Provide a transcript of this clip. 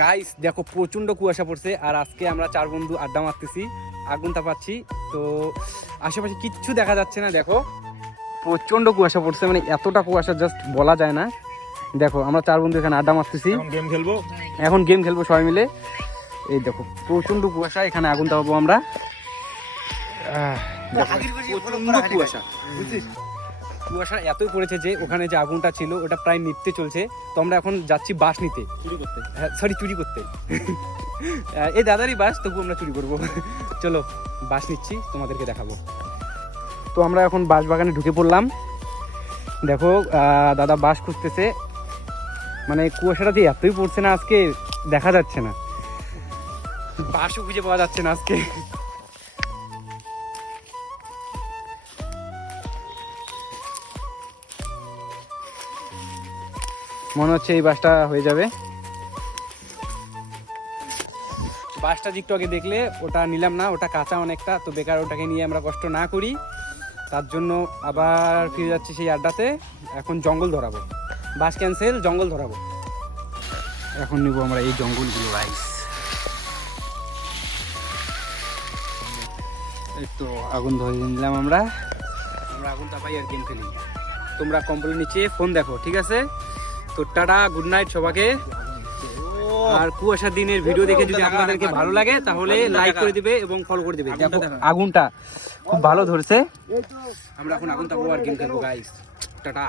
Guys দেখো প্রচন্ড কুয়াশা পড়ছে, আর আজকে আমরা 4 বন্ধু আড্ডা মারতেছি, আগুন তাপাচ্ছি। তো আশেপাশে কিচ্ছু দেখা যাচ্ছে না, দেখো প্রচন্ড কুয়াশা পড়ছে, মানে এতটা কুয়াশা জাস্ট বলা যায় না। দেখো আমরা 4 বন্ধু এখানে আড্ডা মারতেছি, এখন গেম খেলবো সবাই মিলে। এই দেখো প্রচন্ড কুয়াশা, এখানে আগুন তাপাবো আমরা। প্রচন্ড কুয়াশা, বুঝছিস? কুয়াশা এতই পড়েছে যে ওখানে যে আগুনটা ছিল ওটা প্রায় নিভতে চলছে। তো আমরা এখন যাচ্ছি বাঁশ নিতে, চুরি করতে। এই দাদারই বাঁশ, তবু আমরা চুরি করবো। চলো বাঁশ নিচ্ছি, তোমাদেরকে দেখাবো। তো আমরা এখন বাঁশ বাগানে ঢুকে পড়লাম। দেখো দাদা বাঁশ খুঁজতেছে, মানে কুয়াশাটা দিয়ে এতই পড়ছে না আজকে, দেখা যাচ্ছে না, বাঁশও খুঁজে পাওয়া যাচ্ছে না আজকে। মনে হচ্ছে এই বাসটা হয়ে যাবে। বাসটা একটু আগে দেখলে ওটা নিলাম না, ওটা কাঁচা অনেকটা, তো বেকার ওটাকে নিয়ে আমরা কষ্ট না করি, তার জন্য আবার ফিরে যাচ্ছি সেই আড্ডাতে। এখন জঙ্গল ধরাবো, বাস ক্যান্সেল, জঙ্গল ধরাবো। এখন নিব আমরা এই জঙ্গলগুলো। রাইস এই তো আগুন ধরে নিলাম আমরা আগুন তাপাই আর গেম খেলি। তোমরা কম্বলের নিচে ফোন দেখো, ঠিক আছে? তো টাটা, গুড নাইট সবাইকে। আর কুয়াশার দিনের ভিডিও দেখে যদি আপনাদেরকে ভালো লাগে তাহলে লাইক করে দিবে এবং ফলো করে দিবে। দেখো আগুনটা খুব ভালো ধরছে, আমরা এখন আগুন তাপাবো আর গেম খেলবো গাইস। টাটা।